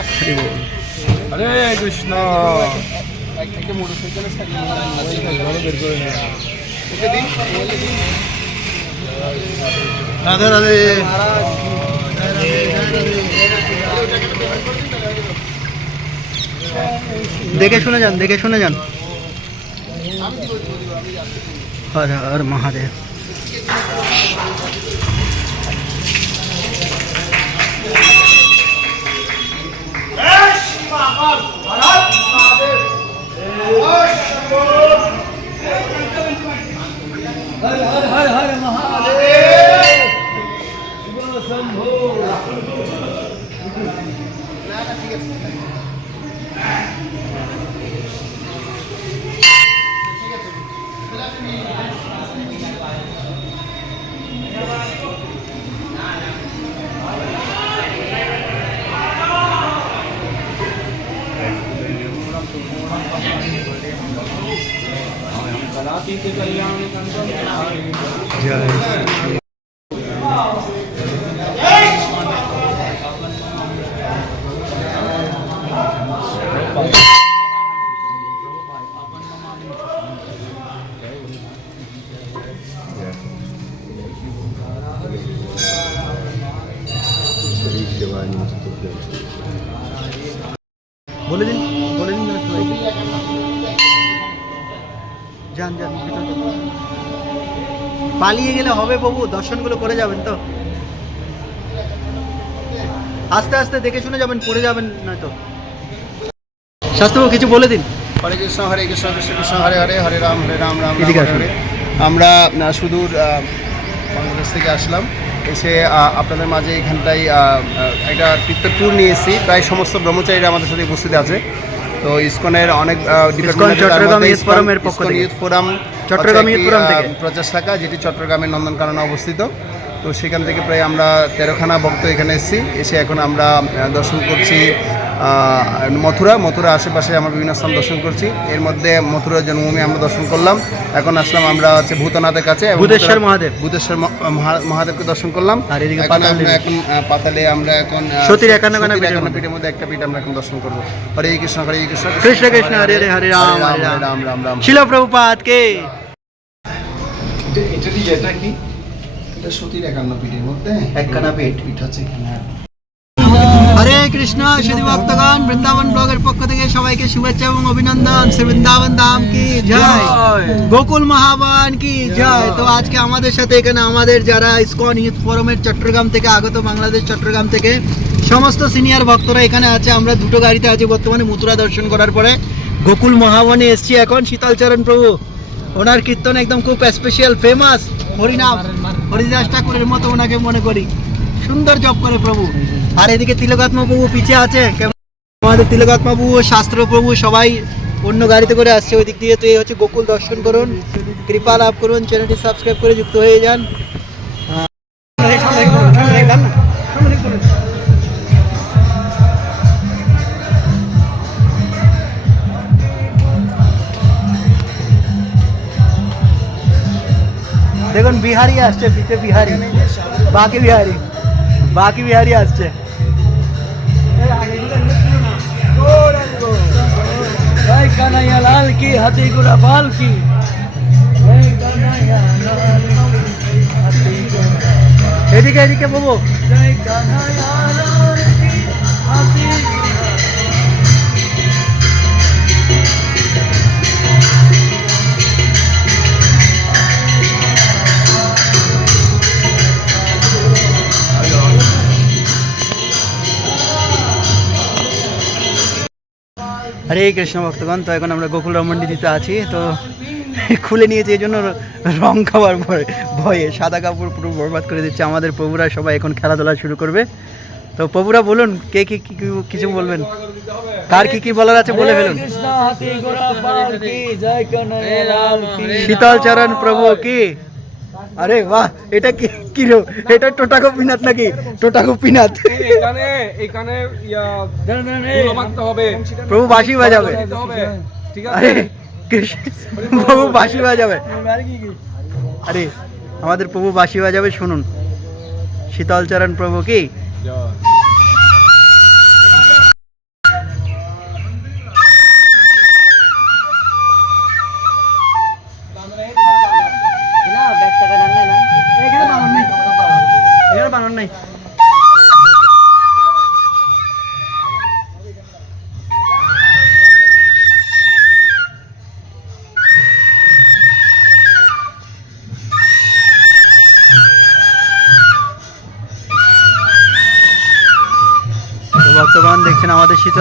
হরে কৃষ্ণ। রাধে রাধে। দেখে শুনে যান দেখে শুনে যান। হর হর মহাদেব। জয় বলে দিন হবে বাবু দর্শনগুলো করে যাবেন তো। আস্তে আস্তে দেখে শুনে যাবেন পড়ে যাবেন নয়তো। শাস্ত্রবাবু কিছু বলে দিন। হরে কৃষ্ণ হরে কৃষ্ণ কৃষ্ণ কৃষ্ণ হরে হরে হরে রাম হরে রাম রাম হরে আমরা সুদূর বাংলাদেশ থেকে আসলাম। এসে আপনাদের মাঝে আহ, একটা তীর্থের ট্যুর নিয়ে এসেছি। প্রায় সমস্ত ব্রহ্মচারীরা আমাদের সাথে উপস্থিত আছে। তো ইসকনের অনেক পক্ষ ইউথ ফোরাম চট্টগ্রাম। প্রচার শাখা যেটি চট্টগ্রামের নন্দনকাননে অবস্থিত তো সেখান থেকে প্রায় আমরা তেরোখানা ভক্ত এখানে এসেছি এসে এখন আমরা দর্শন করছি মথুরা মথুরা আশেপাশে আমরা বিভিন্ন স্থান দর্শন করছি। এর মধ্যে মথুরা জন্মভূমি আমরা দর্শন করলাম। এখন আসলাম আমরা হচ্ছে ভূতনাথের কাছে এবং ভূতেশ্বর মহাদেব। ভূতেশ্বর মহাদেবকে দর্শন করলাম। আর এদিকে এখন পাতাল আমরা এখন পাতালে আমরা এখন সতীর একান্ন মধ্যে। পীঠের মধ্যে একটা পীঠ আমরা এখন দর্শন করব। হরে কৃষ্ণ হরে কৃষ্ণ। কৃষ্ণ কৃষ্ণ হরে হরে হরে রাম হরে রাম। রাম রাম রাম। শিল প্রভুপাত কে? এটা কি? এটা সতীর একান্ন পীঠের মধ্যে। একখানা পীঠ। পীঠ আছে এখানে। কৃষ্ণ সুধী ভক্তগণ বৃন্দাবন ব্লগের পক্ষ থেকে সবাইকে শুভেচ্ছা এবং অভিনন্দন। শ্রী বৃন্দাবন ধাম কি জয়? গোকুল মহাবান কি জয়? তো আজকে আমাদের সাথে এখানে আমাদের যারা ইসকন ইউথ ফোরামের চট্টগ্রাম থেকে আগত বাংলাদেশ চট্টগ্রাম থেকে সমস্ত সিনিয়র ভক্তরা এখানে আছে। আমরা দুটো গাড়িতে আছি বর্তমানে মথুরা দর্শন করার পরে। গোকুল মহাবনে এসছি এখন শীতলচরণ প্রভু। ওনার কীর্তন একদম খুব স্পেশাল ফেমাস হরিনাম। হরিদাস ঠাকুরের মতো ওনাকে মনে করি। সুন্দর জব করে প্রভু। আর এদিকে তিলকাত্মা প্রভু পিছে আছে আমাদের তিলকাত্মা প্রভু শাস্ত্র প্রভু সবাই অন্য গাড়িতে করে আসছে ওই দিক দিয়ে। তো এই হচ্ছে গোকুল দর্শন করুন, কৃপা লাভ করুন, চ্যানেলটি সাবস্ক্রাইব করে যুক্ত হয়ে যান। দেখুন, বিহারি আসছে, পিছে বিহারি, বাকি বিহারি। বাকি বিহারি আসছে জয় কানাইয়া লাল কি হাতি গুড়া বাল কি জয় কানাইয়া লাল কি হাতি ঘোড়া এদিকে এদিকে বাবু হরে কৃষ্ণ ভক্তগণ তো এখন আমরা গোকুল রমন্ডিতে আছি তো খুলে নিয়েছি এই জন্য রং খাওয়ার ভয় ভয়ে সাদা কাপড় পুরো বরবাদ করে দিচ্ছে আমাদের প্রভুরা সবাই এখন খেলাধুলা শুরু করবে। তো প্রভুরা বলুন কে কি কিছু বলবেন? কার কি কি বলার আছে বলে ফেলুন। শীতল চরণ প্রভু কি? আরে বাহ এটা কি কি রে? এটা টোটাকো পিনাত নাকি? টোটাকো পিনাত। এখানে এখানে ইয়া হবে। প্রভু বাঁশি বাজাবে। ঠিক আছে? প্রভু বাঁশি বাজাবে? আরে আমাদের প্রভু বাঁশি বাজাবে শুনুন। শীতলচরণ প্রভু কি?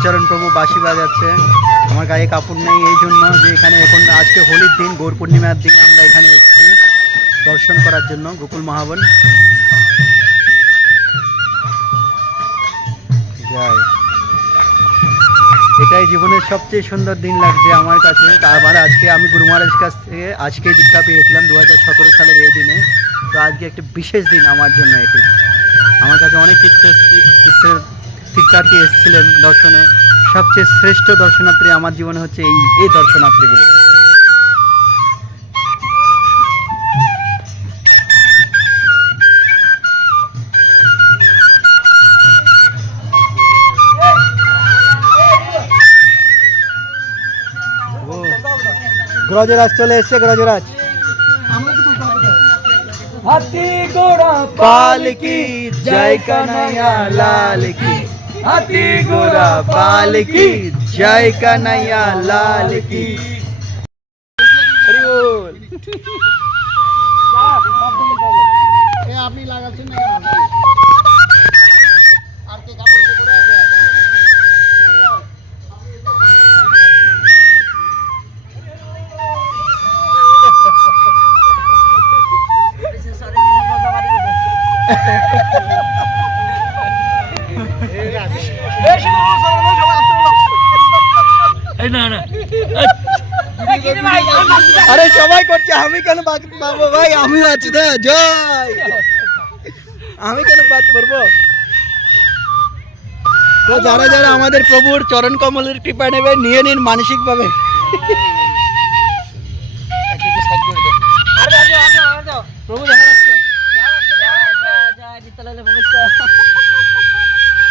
শীতলচরণ প্রভু বাঁশি বাজাচ্ছে। আমার গায়ে কাপড় নেই এই জন্য যে এখানে এখন আজকে হোলির দিন, গৌর পূর্ণিমার দিন আমরা এখানে এসেছি দর্শন করার জন্য, গোকুল মহাবন। এটাই জীবনের সবচেয়ে সুন্দর দিন লাগছে আমার কাছে। আবার আজকে আমি গুরু মহারাজ কাছ থেকে আজকে দীক্ষা পেয়েছিলাম দু হাজার সতেরো সালের এই দিনে। তো আজকে একটা বিশেষ দিন আমার জন্য এটি। আমার কাছে অনেক তীর্থ তীর্থের তীর্থার্থী এসেছিলেন দর্শনে। সবচেয়ে শ্রেষ্ঠ দর্শনার্থী আমার জীবনে হচ্ছে এই এই দর্শনার্থীগুলো। গ্রজরাজ চলে এসছে গ্রজরাজ। হাতি ঘোড়া পাল কি জয় কানাইয়া লাল কি। হাতি গোরা পাল কি জয় কানাইয়া লাল কি আমি কেন পাবো ভাই? আমি আছি না জয়! আমি কেন বাদ করব তো যারা যারা আমাদের প্রভুর চরণ কমলের কৃপা নেবে নিয়ে নিন মানসিক ভাবে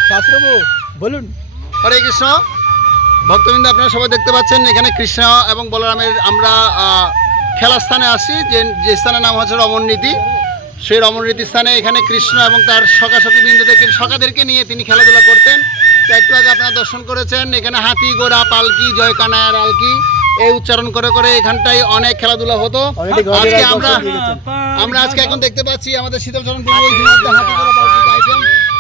শাস্ত্রবু বলুন। হরে কৃষ্ণ। ভক্তবৃন্দ আপনারা সবাই দেখতে পাচ্ছেন এখানে কৃষ্ণ এবং বলরামের আমরা আহ, খেলার স্থানে আসি যে যে স্থানের নাম হচ্ছে রমণনীতি। সেই রমণনীতি স্থানে এখানে কৃষ্ণ এবং তার সকাশকি বিন্দুদেরকে সকাদেরকে নিয়ে তিনি খেলাধুলা করতেন। তো একটু আগে আপনারা দর্শন করেছেন এখানে হাতি ঘোড়া পালকি জয় কানায়ার আলকি এই উচ্চারণ করে করে এখানটায় অনেক খেলাধুলা হতো। আজকে আমরা আমরা আজকে এখন দেখতে পাচ্ছি আমাদের শীতলচরণ হাতি পালকি গাইছেন ঘোড়া পালকি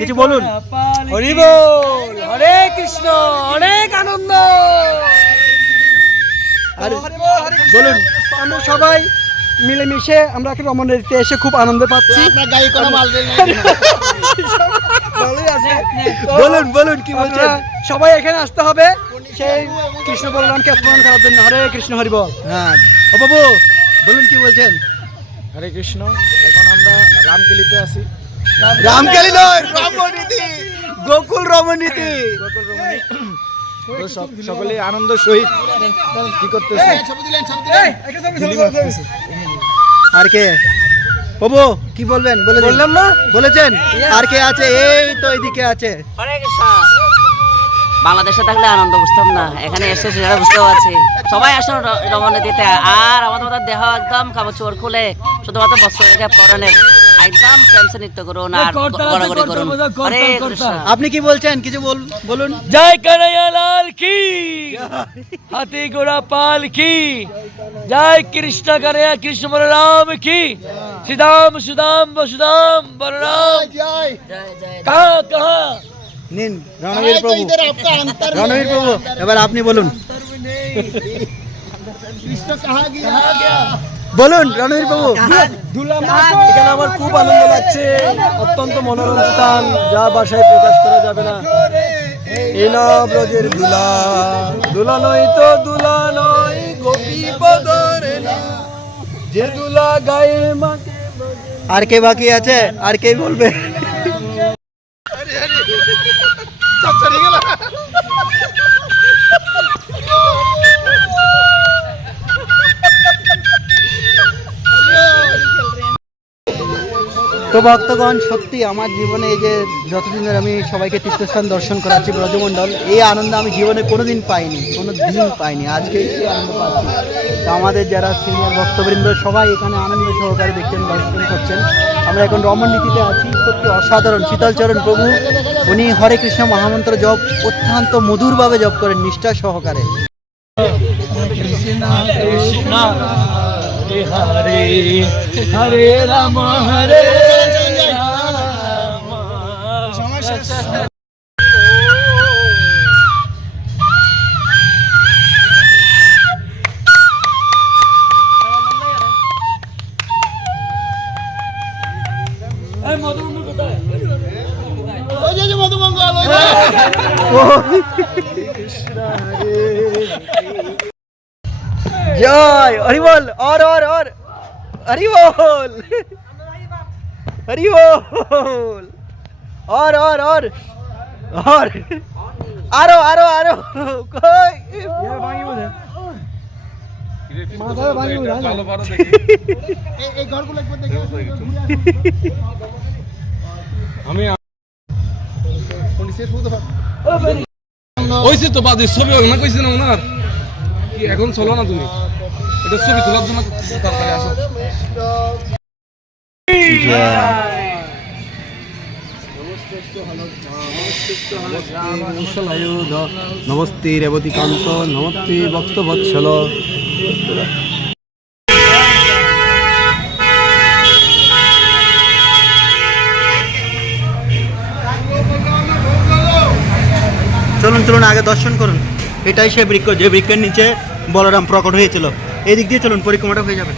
কিছু বলুন। হরি বল। হরে কৃষ্ণ অনেক আনন্দ আর বলুন আমরা সবাই মিলেমিশে আমরা একটা রমণীতে এসে খুব আনন্দ পাচ্ছি। আপনার গাড়ি কোনো মাল দেন ভালোই আছে। বলুন বলুন কি বলছেন? সবাই এখানে আসতে হবে। সেই কৃষ্ণ বলরামকে স্মরণ করার জন্য। হরে কৃষ্ণ হরি বল। হ্যাঁ। ও বাবু বলুন কি বলছেন? হরে কৃষ্ণ এখন আমরা রামকেলিতে আছি। রামকালী নয় রমণীতি গোকুল রমণীতি। সকলে আনন্দ সহিত কি করতেছে? আর কে? বাবু কি বলবেন? বলে বললাম না? বলেছেন? আর কে আছে? এই তো এদিকে আছে। বাংলাদেশে থাকলে আনন্দ বুঝতাম না। এখানে এসে সেটা বুঝতে পারছি। সবাই আসুন র- রমণীতিতে। আর আমাদের দেহ একদম কাপড় চোর খুলে শুধুমাত্র বস্ত্র রেখে পরনের একদম প্রেমসে নৃত্য করুন আর কর্তা আছে, গড়াগড়ি কর্তা করুন মজা, কর্তা, হরে কর্তা। কৃষ্ণ আপনি কি বলছেন কিছু বল বলুন জয় কানাইয়া লাল কি হাতি ঘোড়া পাল কি জয় কৃষ্ণ কানাইয়া কৃষ্ণ বলরাম কি শ্রীদাম সুদাম বসুদাম বলরাম জয় কাহা কাহা নিন রণবীর প্রভু इधर आपका अंतर রণবীর প্রভু এবার আপনি বলুন कृष्ण कहाँ गया বলুন রণবীর প্রভু এখানে আমার খুব আনন্দ লাগছে। অত্যন্ত মনোরম স্থান যা বাসায় প্রকাশ করা যাবে না। না ব্রজের দুলা দুলা নয় তো দুলা নয় গোপী পদরে না যে দুলা গায়ে মাকে আর কে বাকি আছে? আর কে বলবে? তো তো ভক্তগণ, সত্যি আমার জীবনে এই যে যতদিন ধরে আমি সবাইকে তীর্থস্থান দর্শন করাচ্ছি ব্রজমণ্ডল, এই আনন্দ আমি জীবনে কোনোদিন পাইনি কোনো দিন পাইনি, আজকে এই আনন্দ পাচ্ছি। তো আমাদের যারা সিনিয়র ভক্তবৃন্দ, সবাই এখানে আনন্দ সহকারে দেখছেন, দর্শন করছেন। আমরা এখন রমন নীতিতে আছি, সত্যি অসাধারণ, শীতলচরণ প্রভু, উনি হরে কৃষ্ণ মহামন্ত্র জপ, অত্যন্ত মধুরভাবে জপ করেন, নিষ্ঠা সহকারে। হরে হরে রাম, হরে জয় হরি বল আর আর আর হরি বল। হরি বল। আর আর আর আর আরও আরও আরও। কই? আমি ওইছে তো বাদে ছবি হোক না কইছে না ওনার কি এখন চলো না তুমি এটা ছবি তোলার জন্য তাড়াতাড়ি আসো নমস্তে রেবতী কান্ত নমস্তে ভক্ত চলুন চলুন আগে দর্শন করুন এটাই সেই বৃক্ষ যে বৃক্ষের নিচে বলরাম প্রকট হয়েছিল এই দিক দিয়ে চলুন পরিক্রমাটা হয়ে যাবে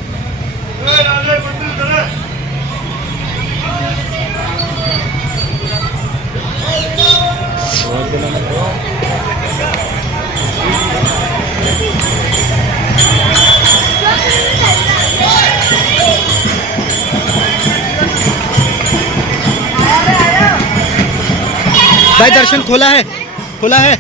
भाई दर्शन खोला है खोला है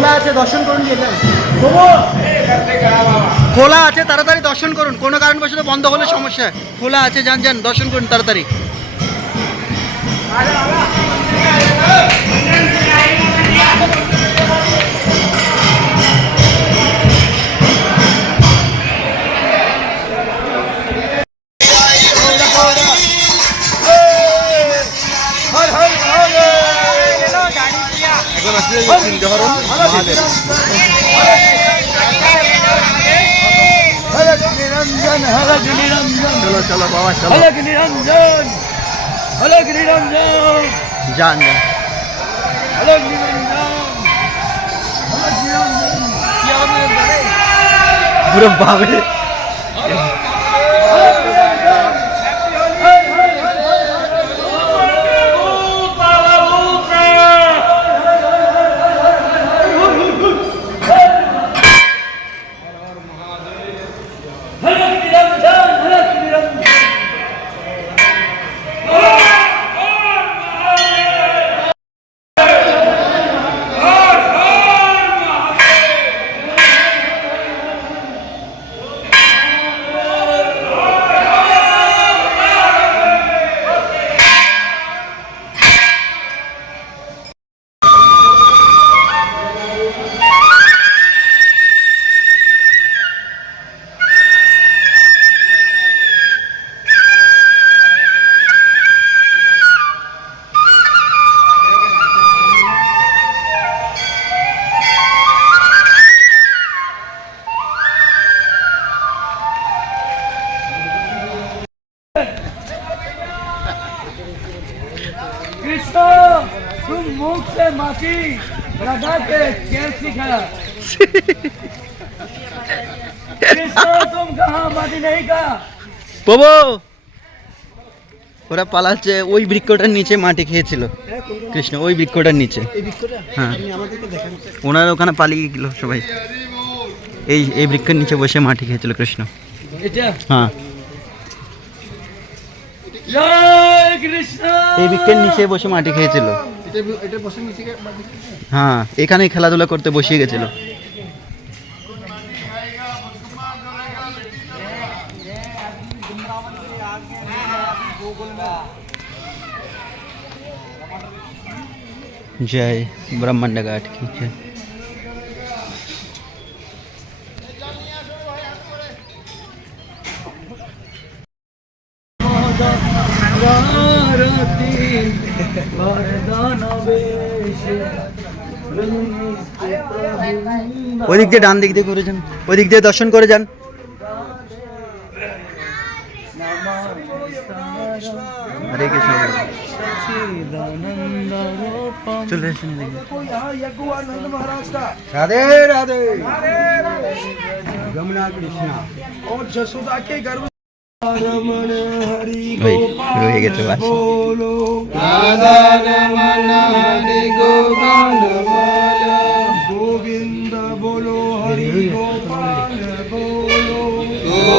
খোলা আছে, দর্শন করুন খোলা আছে, তাড়াতাড়ি দর্শন করুন। কোনো কারণবশত বন্ধ হলে সমস্যা। খোলা আছে, যান যান, দর্শন করুন তাড়াতাড়ি। চলো চলো বাবা চলো হলক নিরঞ্জন? হলক নিরঞ্জন? যান যান হলক নিরঞ্জন পুরো ভাবে तुम मुख से माटी लगा के खेल सिखा कृष्ण तुम कहा माटी नहीं का বাবু ওরা পালাচ্ছে ওই বৃক্ষটার নিচে মাটি খেয়েছিল কৃষ্ণ ওই বৃক্ষটার নিচে হ্যাঁ ওনারা ওখানে পালিয়ে গেল সবাই এই এই বৃক্ষের নিচে বসে মাটি খেয়েছিল কৃষ্ণ এটা হ্যাঁ জয় কৃষ্ণ এই বৃক্ষের নিচে বসে মাটি খেয়েছিল হ্যাঁ এখানেই খেলাধুলা করতে বসিয়ে গেছিল जय ब्रह्मांड घाट की जय ওদিক দিয়ে ডান দিক দিয়ে ঘুরে যান ওদিক দিয়ে দর্শন করে যান হরে কৃষ্ণ চলে আসুন এদিকে। राधे राधे यमुना कृष्णा और जसोदा के गर्भ रमण हरि ওই শুরু হয়ে গেছে বাস बोलो गोविंद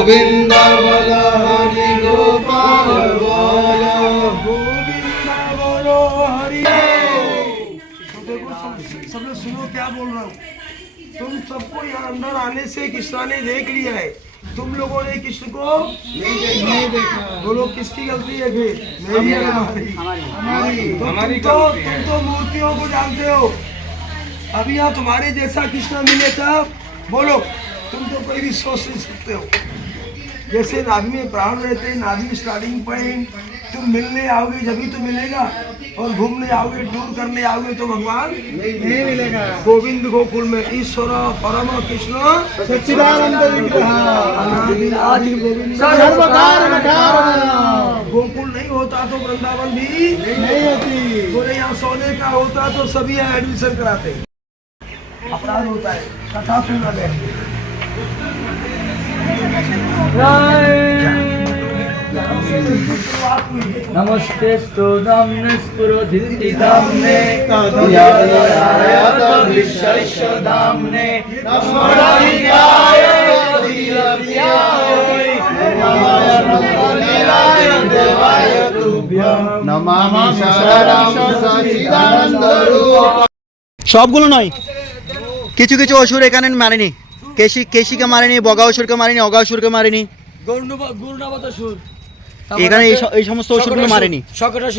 गोविंद बोलो हरि गोपाल बोलो गोविंद बोलो हरि सब लोग सुनो क्या बोल रहा हूँ तुम सबको यहाँ अंदर आने से कृष्णा ने देख लिया है तुम लोगों ने को नहीं देखा बोलो किसकी गलती है फिर मेरी हमारी तो तुम तो मूर्तियों को जानते हो अभी यहाँ तुम्हारे जैसा कृष्ण मिले तब बोलो, तुम तो कोई भी सोच नहीं सकते हो। जैसे नाभि में प्राण रहते हैं नाभि स्टार्टिंग पॉइंट तुम मिलने आओगे जब तो मिलेगा। और घूमने आओगे टूर करने आओगे तो भगवान नहीं मिलेगा। गोविंद गोकुल में ईश्वर परम कृष्ण सच्चिदानंद गोकुल नहीं होता तो वृंदावन भी नहीं होती। बोले यहाँ सोने का होता तो सभी यहाँ एडमिशन कराते। अपराध होता है। कथा सुनना है। नमस्ते स्तो दाम्ने स्फुरधिति दाम्ने সবগুলো নয় কিছু কিছু অসুর এখানে কেশি কেশিকে মারেনি বগা অসুরকে মারেনি। অগা অসুরকে মারেনি এখানে এই এই সমস্ত অসুরগুলো মারেনি।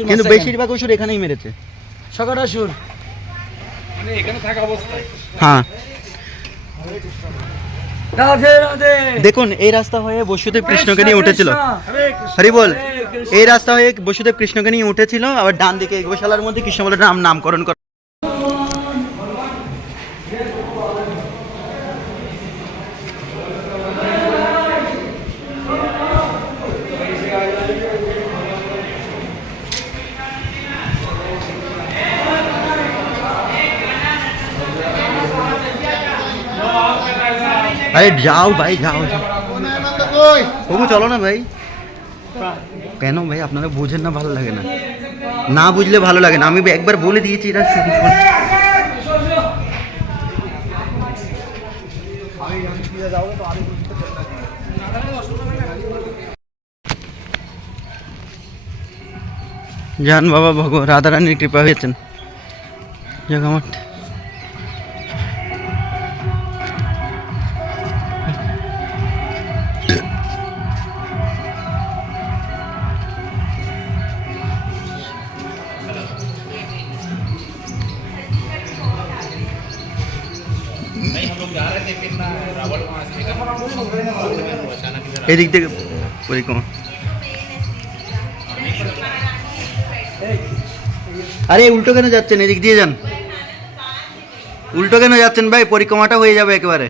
কিন্তু বেশিরভাগ অসুর এখানেই মেরেছে। শকটাসুর মানে এখানে থাকা অবস্থায়। হ্যাঁ। দেখুন এই রাস্তা হয়ে বসুদেব কৃষ্ণকে নিয়ে উঠেছিল। হরি বল এই রাস্তা হয়ে বসুদেব কৃষ্ণকে নিয়ে উঠেছিল আবার ডান দিকে গোশালার মধ্যে কৃষ্ণ বলে নাম নামকরণ করা আরে যাও ভাই যাও যাও। তবু চলো না ভাই কেন ভাই আপনারা বুঝেন না ভালো লাগে না না বুঝলে ভালো লাগে না আমি একবার বলে দিয়েছি এটা শুধু শোন- যান বাবা ভগ রাধারানীর কৃপা হয়েছেন যাক এদিক থেকে পরিক্রমা। আরে, উল্টো কেন যাচ্ছেন? এদিক দিয়ে যান। উল্টো কেন যাচ্ছেন ভাই? পরিক্রমাটা হয়ে যাবে একেবারে।